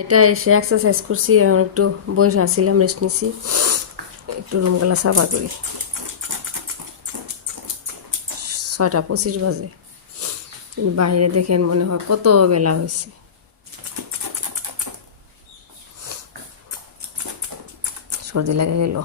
এটা এসে এক্সারসাইজ করছি, এখন একটু বসে আসছিলাম, রেস্ট নিছি, একটু রুমগুলা সাফা করি। 6:25 বাজে, বাইরে দেখেন মনে হয় কত বেলা হয়েছে। সর্দি লেগে গেল।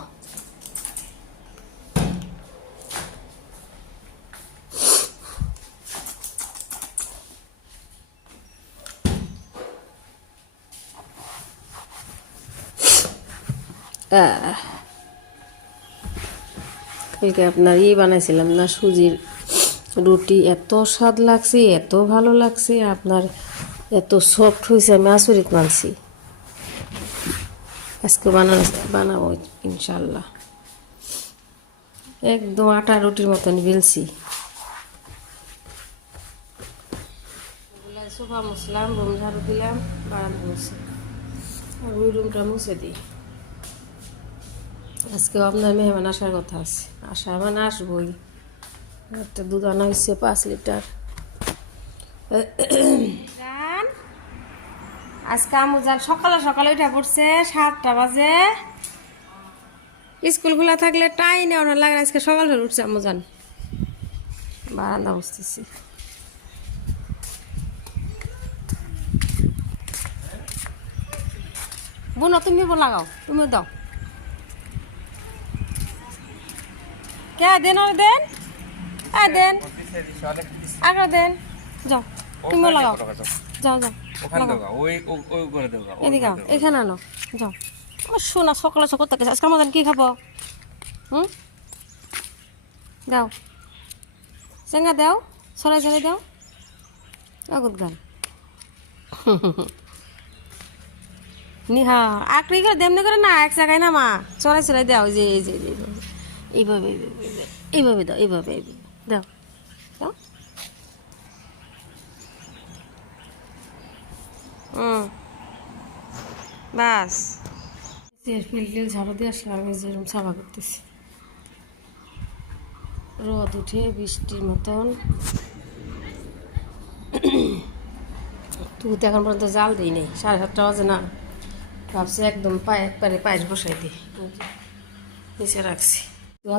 আপনার বানাইছিলাম না, সুজির রুটি, এত স্বাদ লাগছে, এত ভালো লাগছে, আপনার এত সফট হয়েছে, আমি আচরিত মানছি। আজকে বানাবো ইনশাল্লাহ। একদম আটা রুটির মতন বেলছি। সোফা মুছলাম, রুম ঝাড়ু দিলাম, বারান্দা মুছি, আর ওই রুমটা মুছে দিই। আজকে আপনার মেহমান আসার কথা আছে, মানে আসবই। একটা দুধ আনা হয়েছে 5 লিটার। আজকে আমুজান সকালে সকালে উঠে পড়ছে, 7টা বাজে। স্কুল খোলা থাকলে টাইনে ওনার লাগে, আজকে সকালে উঠছে আমুজান। বারান্দা বসতেছি। বোনো তুমি লাগাও, তুমি দাও। কে দেন, ওর দেন, দেন আগে দেন। যাও তুমি লাগাও, যাও যাও এদিকে, এখানে আনো, যাও। শোনা সকালে সকাল থেকে আজকে আমাদের কি খাবো? দাও চেঙ্গা, দাও সরাই সরাই দাও, আগত গান নিহা আকড়ি করে দেমনি করে না, এক জায়গায় না মা, চড়াই চড়াই দাও, যে এই যে এইভাবে এইভাবে দাও, এইভাবে দাও দাও। বাস ফিল্ড ঝাড়ু দিয়ে আসলাম, আমি যেরকম সাফা করতেছি। রোদ উঠে বৃষ্টির মতন, তুই তো এখন পর্যন্ত জাল দিই নেই, 7:30 বাজে না, ভাবছি একদম একবারে পায়েস বসাই দিই, নিচে রাখছি।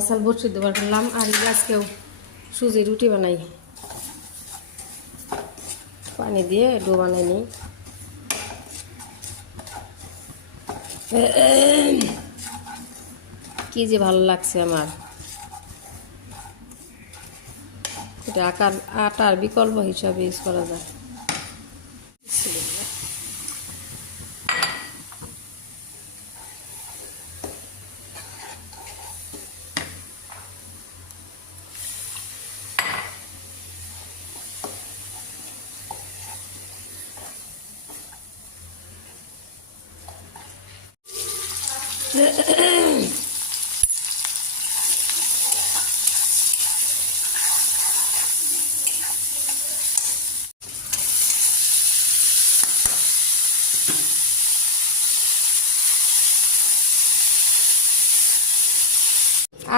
আসাল বসে দেবার করলাম, আর আজকেও সুজি রুটি বানাই, পানি দিয়ে ডো বানাই নিই। কি যে ভালো লাগছে আমার, এটা আটার বিকল্প হিসাবে ইউজ করা যায়।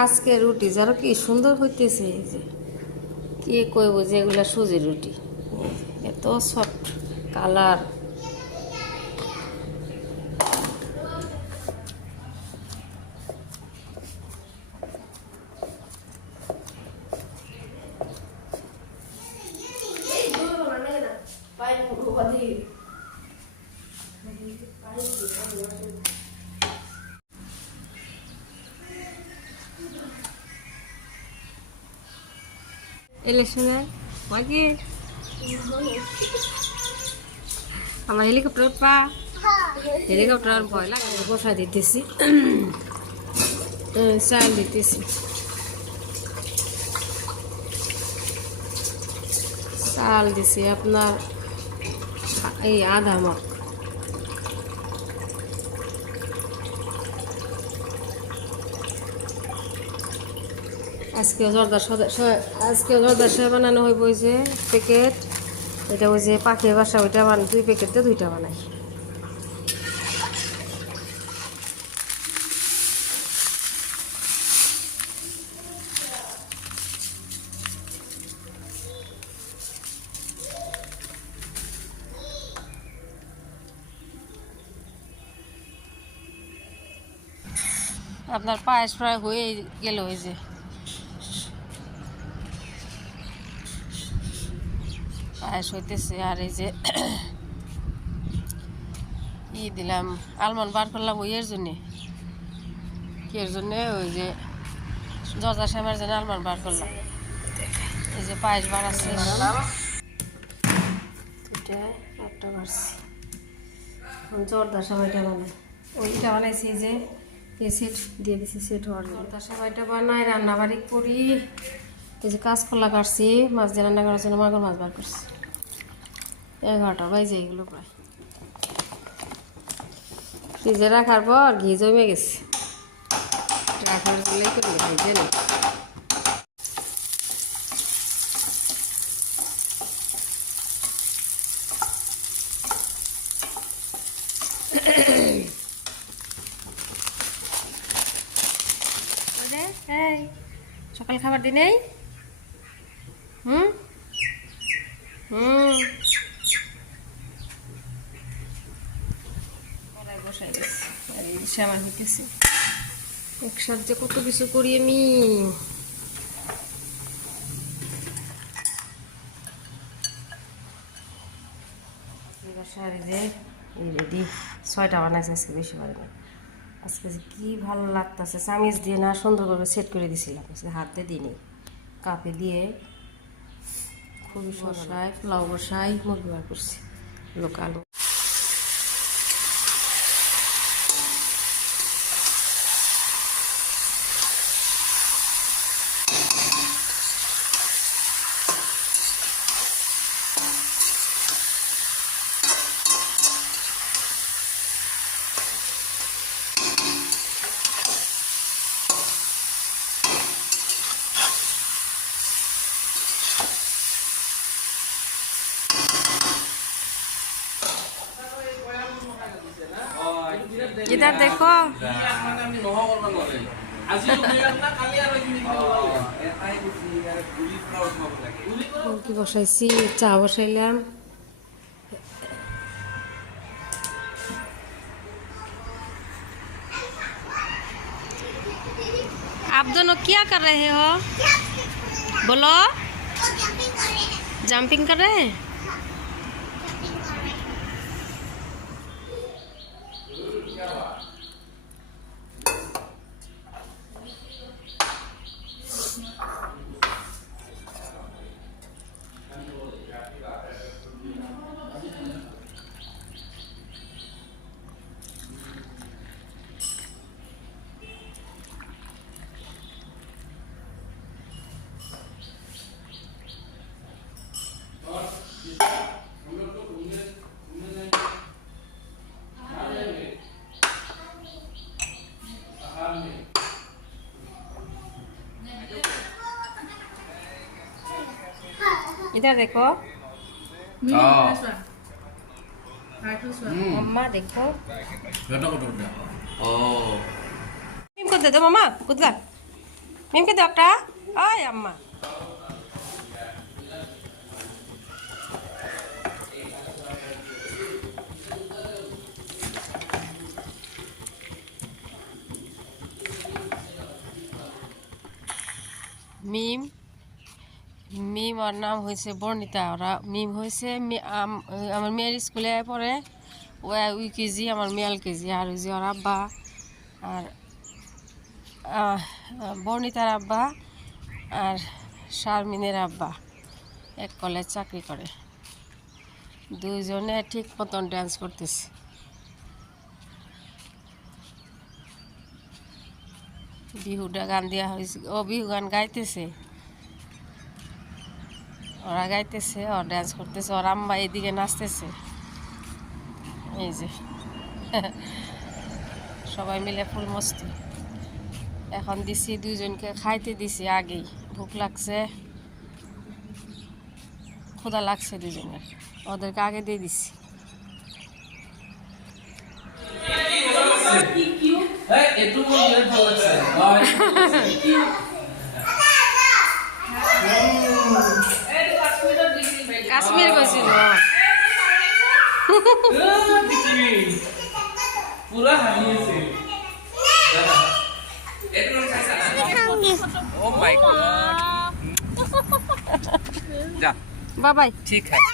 আজকে রুটি যারা কি সুন্দর হইতেছে, এই যে কে কইব যে এগুলা সুজির রুটি, এত সফট কালার। ইলেকশনে বাকি আমার হেলিকপ্টার পা, হেলিকপ্টার ভয় লাগে, বসা দিতেছি, চাল দিতেছি, চাল দিছি আপনার এই আধা মগ। আজকেও জর্দার বানানো হইব, ওই যে প্যাকেট, এটা ওই যে পাখির বাসা, ওইটা 2 প্যাকেটে 2টা বানাই। আপনার পায়েস প্রায় হয়ে গেল, ওই যে পায়েস হইতেছে। আর এই যে দিলাম আলমন্ড বার করলাম ওইয়ের জন্যে, কিয়ের জন্যে, ওই যে জর্দা শ্যামের জন্য আলমন্ড বার করলাম। এই যে পায়েস বানাচ্ছি, একটা বাড়ছি জর্দা সেমাইটা বানাই। ওইটা বানাইছি যে এই সেট দিয়ে দিছি, সেট হওয়ার জন্য। জর্দা সেমাইটা বানাই, রান্নাবাড়ি করি। এই যে কাঁচকলা কাটছি, মাছ দিয়ে রান্না করার জন্য মাগুর মাছ বার করছি। 11টা বাজে এগুলো প্রায়। ফ্রিজে রাখার পর ঘি জমে গেছে, রাখার জন্য করে ভেজে নেই। সকাল খাবার দিই নেই। বসাই গেছি আর এই শ্যামাই হইতেছি। একসাথে যে কত কিছু করি আমি। রেডি 6টা বানাইছে আজকে, বেশি পারে না। আজকে যে কি ভালো লাগতেছে, চামিচ দিয়ে না সুন্দর করে সেট করে দিছিলাম, হাত দিয়ে দিই কাপে দিয়ে। খুবই বসাই, পোলাও বসাই, মুরগি বার করছি লোকাল। इधर देखो, মুরগি বসাইছি, চা বসাইলাম। आप दोनों क्या कर रहे हो? बोलो। जंपिंग कर रहे हैं। इधर देखो, मम्मा देखो। मीम को दे दो मम्मा, कुदला मीम के दो একটা। आय अम्मा मीम মিম আর নাম হয়েছে বর্ণিতা। ওরা মিম হয়েছে আমার মেয়ের স্কুলে পড়ে, ও কেজি, আমার মেয়ে কেজি। আর ওই যে ওর আব্বা আর বর্ণিতার আব্বা আর শারমিনের আব্বা এক কলেজ চাকরি করে। দুইজনে ঠিক মতন ডান্স করতেছে। বিহুটা গান দেওয়া হয়েছে, ও বিহু গান গাইতেছে, ওরা গাইতেছে, ওরা ডান্স করতেছে, ওর আম্মা এদিকে নাচতেছে। এই যে সবাই মিলে ফুল মস্তি। এখন দিছি দুইজনকে খাইতে দিছি, আগেই ভুক লাগছে, ক্ষুধা লাগছে দুজনের, ওদেরকে আগে দিয়ে দিছি। কাশ্মীর গেছিল পুরা হারিয়েছে। ओ माय गॉड जा बाय बाय ठीक है